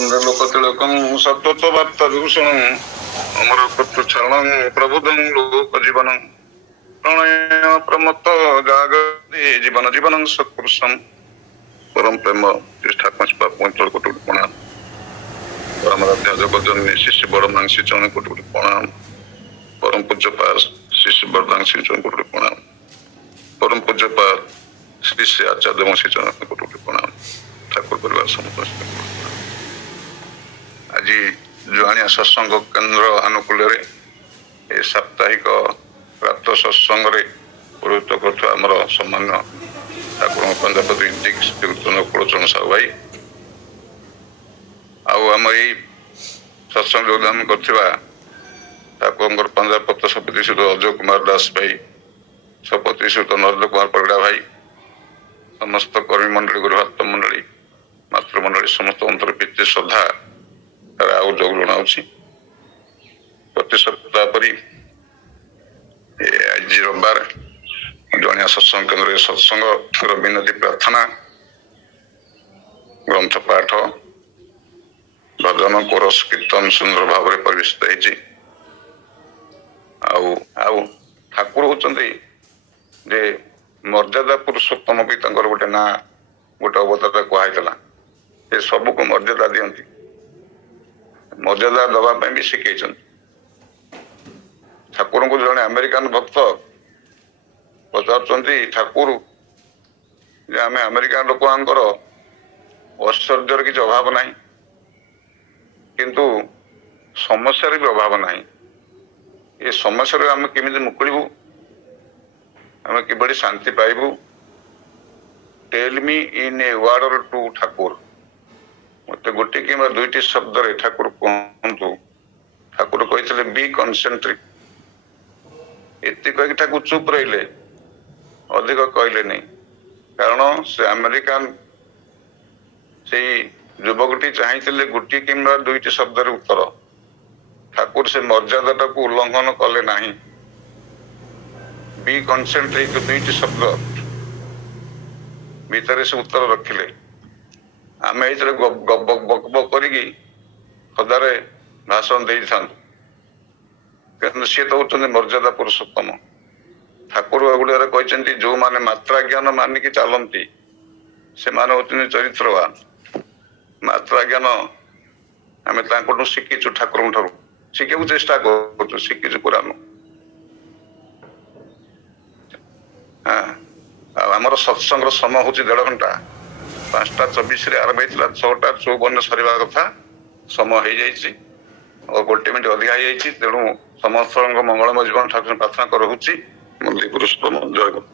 लोकतिलकं सत्त्ववार्ताभूषणं अमरकर्तृच्छरणं प्रबुद्धं लोकजीवनं प्रणय प्रमत्त जागति जीवन जीवनं सत्पुरुषं परम प्रेम ज्येष्ठात्मा 45 कोटि प्रणाम। परम राध्या जगजननी शिष्य बड़मांग श्री चरण कोटि प्रणाम। परम पूज्यपाद शिष्य बड़मांग श्री चरण कोटि प्रणाम। परम पूज्यपाद श्री आचार्य वंशी चरण कोटि प्रणाम। ठाकुर परिवार समस्त आज जुआनिया सत्संग केन्द्र अनुकूल साप्ताहिक प्राप्त सत्संग पुरोहित कर सम्मान्य ठाकुर पंजापति कुलचरण साहू भाई आम सत्संग योगदान कर पंजापत सपति श्री अजय कुमार दास भाई सपति श्री नरेंद्र कुमार परिड़ा भाई समस्त कर्मी मंडली गुरुभक्त मंडली मातृमंडली समस्त अंतर प्रीति श्रद्धा आउ जो जनाऊ प्रति सप्ताह परी आज रविवार जुआनिया सत्संग केन्द्र सत्संग विनती प्रार्थना ग्रंथ पाठ भजन कोरस कीर्तन सुंदर भाव में परिवेशित ठाकुर होचंती जे मर्यादा पुरुषोत्तम भी गोटे ना गोटे अवतार कहला ये सबको मर्यादा दियंती मर्यादा दवाई भी शिखई ठाकुर को जड़े अमेरिकान भक्त पचार ठाकुर आम अमेरिकान लोक ऐश्वर्य किसी अभाव ना किंतु समस्या भी अभाव ना ये समस्या आम केमी मुकुलू आम कि शांति पाइबू tell me in a word और टू ठाकुर मत गोटे कि दुईटी शब्द रे ठाकुर कहतु ठाकुर कहते बी कनसेंट्रिक एति कह ठाकुर चुप रहिले अधिक कहले नहीं कारण से अमेरिकान से युवकटी चाहिए गोटे कि दुईटी शब्द रे उत्तर ठाकुर से मर्यादा को उल्लंघन कले ना बी कनसेंट्रिक दुईटी शब्द भीतर से उत्तर रखिले आम ये बक कर हजारे भाषण दे था सी तो होती मर्यादा पुरुषोत्तम ठाकुर गुड़िया कहते जो माने मात्रा ज्ञान मानिक चलती से माने होती चरित्रवान मात्रा ज्ञान आम शिखीचु ठाकुर शिखा चेष्टा कर शिखीचु पुराण हाँ आमर सत्संग समय हूँ 1.5 घंटा 5:24 आरंभ होता 6:54 सरिया कथा समय हो जाए और गोटे मिनट अधिका हो तेणु समस्त मंगलमय जीवन ठाकुर प्रार्थना करुच्ची मंदिर पुरुषोत्तम जय गुरु।